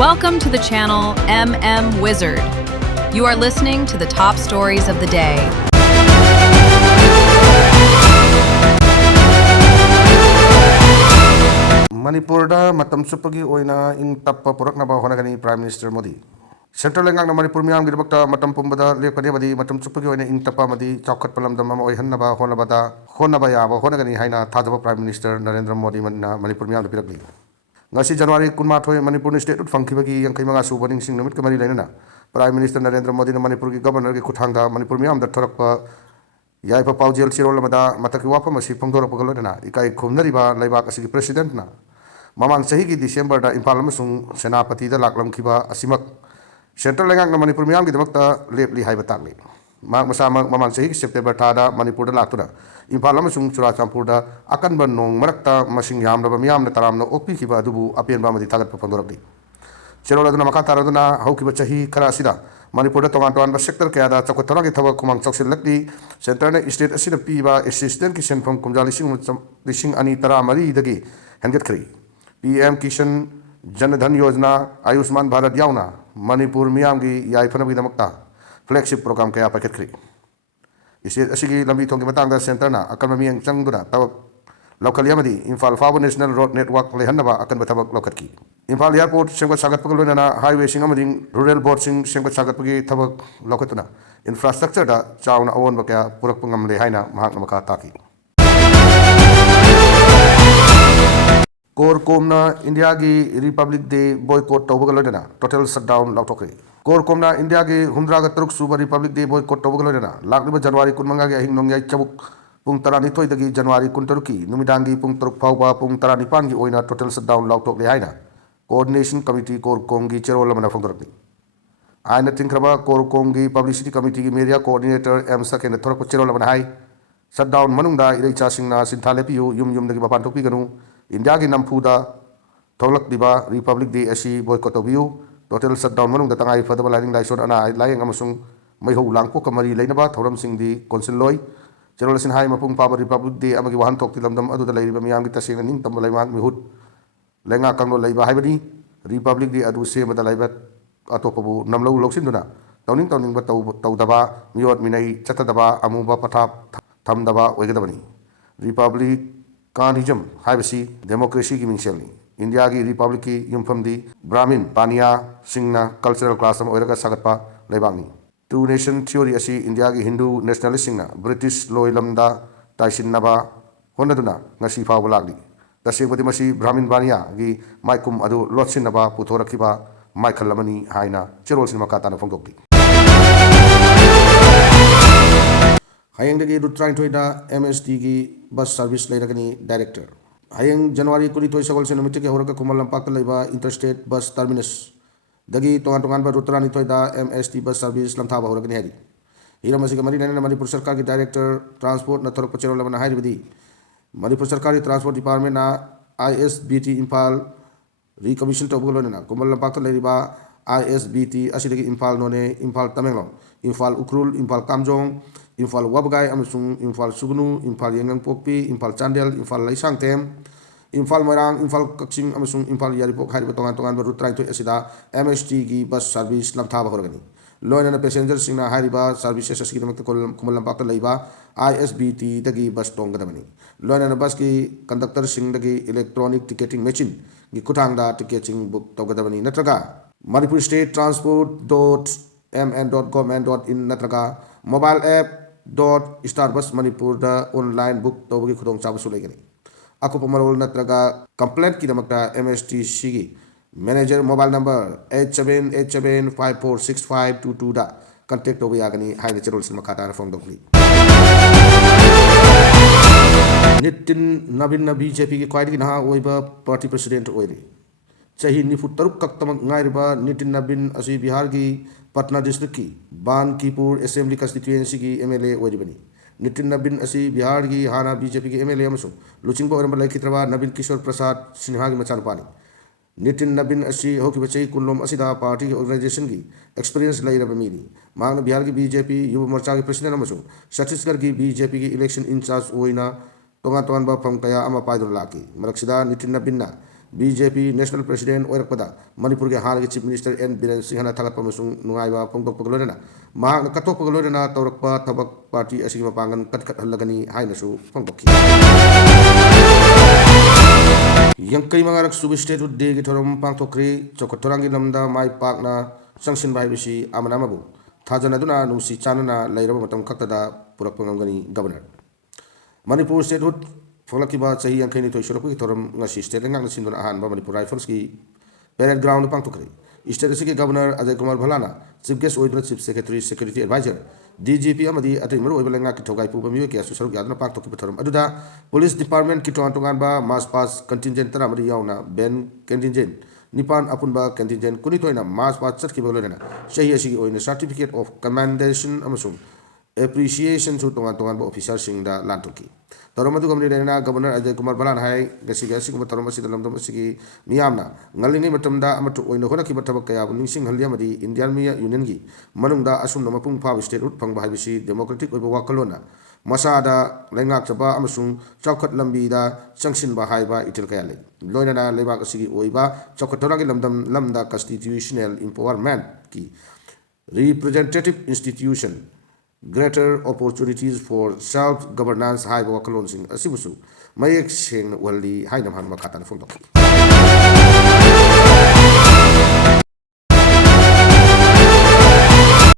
Welcome to the channel MM Wizard. You are listening to the top stories of the day. Manipurda matam supagi oina ing tappa purak na ba honagani Prime Minister Modi. Central lengang na Manipur miyam gi bakta matam pumbada lepani badi matam supagi oina ing tappa madi chaukat palam dam ma oihan na ba honaba ya ba honagani haina thadaba Prime Minister Narendra Modi manna Manipur miyam pirakli. Ngasi January kunmathoi Manipur state ut fangkhibagi yang kaimanga subaning sing numit kamari lainana Prime Minister Narendra Modi na Manipur gi governor gi khuthangda Manipur miyam da thorakpa yai pa paujel sirol lamada mataki wapa masi phongdor pagalodana ikai khumnari ba laibak asigi president na mamang sahi ki December da Impal amasung Senapati da laklam khiba asimak Central lengang na Manipur miyam gi damakta lepli haiba takli mak masama mamang sahi September thada Manipur da laktuna Impal amasung Churachandpur da akan ban nong marakta masing yam da miyam na taram na okpi khiba adubu apian ba madi thagat papandorakli Cherol aduna makha taraduna haukiba chahi khara asida Manipur da tongan ba sector kaya da chakotara ki thawak kumang choksil lakli center na state asida piba assistant ki senfam kumjali lising ani tara mari dagi hengat khri PM Kishan Jan Dhan Yojana Ayushman Bharat Yauna Manipur miyam gi yai phana gi damakta flagship program kaya paket khri isi asigi lambi thong gi matang da center na akan miyang changduna tawak local yamadi Imphal Fabo National Road Network lehanaba akan batabak lokat ki Imphal Airport sengbat sagat pagalona na highway sing amading rural board sing sengbat sagat pagi thabak lokatuna infrastructure da chauna awon ba kaya purak pangam le haina mahak na makha taki Kor komna India gi Republic Day boycott tawbagalona total shutdown lautokre Kor komna India gi humdra ga truk suba Republic Day boycott tawbagalona lakliba January kunmanga gi ahing nongyai chabuk pung tarani thoi dagi January kuntaruki numidangi pung taruk phawba pung tarani pan gi oina total shutdown lautok le haina coordination committee kor komgi cherol mana phongdorni aina tinkraba kor komgi publicity committee gi media coordinator M Sakena thorok cherol mana hai shutdown manungda irei chasingna sinthale piu yum dagi bapan topi ganu India gi nampuda tholak diba Republic Day asi boycott obiu total shutdown manungda tangai fadaba lining laison ana layeng amasung maiho langpo kamari leinaba thoram singdi konsil loi Cherol sin hai mapung paba Republic Day amagi wahan thok tilamdam adu da leiba miyam gi tasena ning tam laiman mihut lenga kanglo leiba haibani Republic Day adu se mata leiba atopabu namlo loksinduna tawning ba tawdaba miyot minai chatadaba amuba pathap thamdaba oigadabani Republicanism haibasi democracy gi mingselni India gi Republic ki yumfamdi Brahmin Paniya singna cultural class am oiraga sagatpa leibangni Two nation theory asi India gi Hindu nationalist singna British loi lamda taisin naba honaduna ngasi faw lagli tasebodi masi Brahmin Baniya gi maikum adu lotsin naba puthorakiba Michael Lamani haina cherol sin makata na phongdokli hayeng dagi rutrain thoida MST gi bus service leiragani director hayeng January 22 sagol se numit ke horaka kumal lampak leiba interstate bus terminus dagi tongan ba rutrani thoida MST bus service lamthaba horagani hari hiram asiga mari nana Manipur sarkar ki director transport na thorok cherol lamana hari bidi Manipur Sarkari Transport Department na ISBT Impal recommission tawbulona kumal lampak leiriba ISBT asidagi Impal none Impal Tamenglong Impal Ukrul Impal Kamjong Impal Wabgai amasung Impal Sugnu Impal Yengang Popi Impal Chandel Impal Laisangtem Impal Moirang Impal Kaksing amasung Impal Yaripok hariba tongan ba rutrain thoi asida MST gi bus service lamthaba horagani loina na passenger singna hariba services asigi damakta kumal lampak leiba ISBT dagi bus tonggadamani loina na bus ki conductor sing dagi electronic ticketing machine gi kuthangda ticketing book tonggadamani natraga Manipur State Transport.mn.gov.in natraga mobile app .starbus Manipur da online book tawbagi khudong chabasu legani akupa marol natraga complaint ki damakta MST sigi manager mobile number 8787546522 da contact over yagani haina cherol sin makata na phone dokli Nitin Nabin na BJP ki kwai na oiba party president oiri chahi nifu taruk kaktamak ngairiba Nitin Nabin asi Bihar gi Patna district ki Bankipur assembly constituency ki MLA oiribani Nitin Nabin asi Bihar gi hana BJP ki MLA amasung luchingba oramba laikhitraba Nabin Kishore Prasad Sinha gi machanupani Nitin Nabin asi hoki bachai kunlom asida party organization gi experience lairaba mini magna Bihar ki BJP yuva morcha ki president amasung Chhattisgarh ki BJP ki election in charge oina tongan ba phang kaya ama paidul laki maraksida Nitin Nabin na BJP National President Oirakpada Manipur ke Hal Chief Minister N Biren Singhana Thagatpa amasung nungaiba pongdokpa galorena mahakna katokpa galorena tawrakpa thabak party asigi mapangan katkat hallagani hainasu pongdokki Yangkai mangarak subi state ud degi thoram pangthokri chokotorangi lamda mai pakna sangsin bai bisi amanamabu thajana duna nusi chanana lairaba matam khaktada purakpa ngamgani governor Manipur state ud Folaki sahi yang kini toy surakui thoram ngasi state ngak nasindun ahan ba Manipur Rifles ki parade ground pangthokri state asigi governor Ajay Kumar Bhalana chief guest oidna chief secretary security advisor DGP amadi atoi maru oibala ngak ki thogai pu bamiyo ki asu saruk yadna pangthokki thoram aduda police department ki tongan tongan ba mass pass contingent tara amadi yauna ben contingent nipan apunba contingent kuni toina mass pass chatki bolena sahi asigi oina certificate of commendation amasung appreciation su tongan tongan ba officer sing da lantoki Toromatu Kamri Rena Governor Ajay Kumar Balan Hai Gasi Kuma Toromasi dalam Domasi Miyamna Ngalingi Matamda Amatu Oino Honaki Batabakaya Ningsing Haliamadi Indian Mia Union Gi Manungda Asum Namapung Pavi State Ut Pang Bahibisi Democratic Wakalona Masada Lengak Chaba Amasung Chaukat Lambida Sangshin Bahaiba Itil Kayale Loinana Lebak Sigi Oiba Chaukatoragi Lamda Constitutional Empowerment Ki Representative Institution Greater opportunities for self-governance high wakalonsing asibusu mayek seng wali hainam han makatan fundok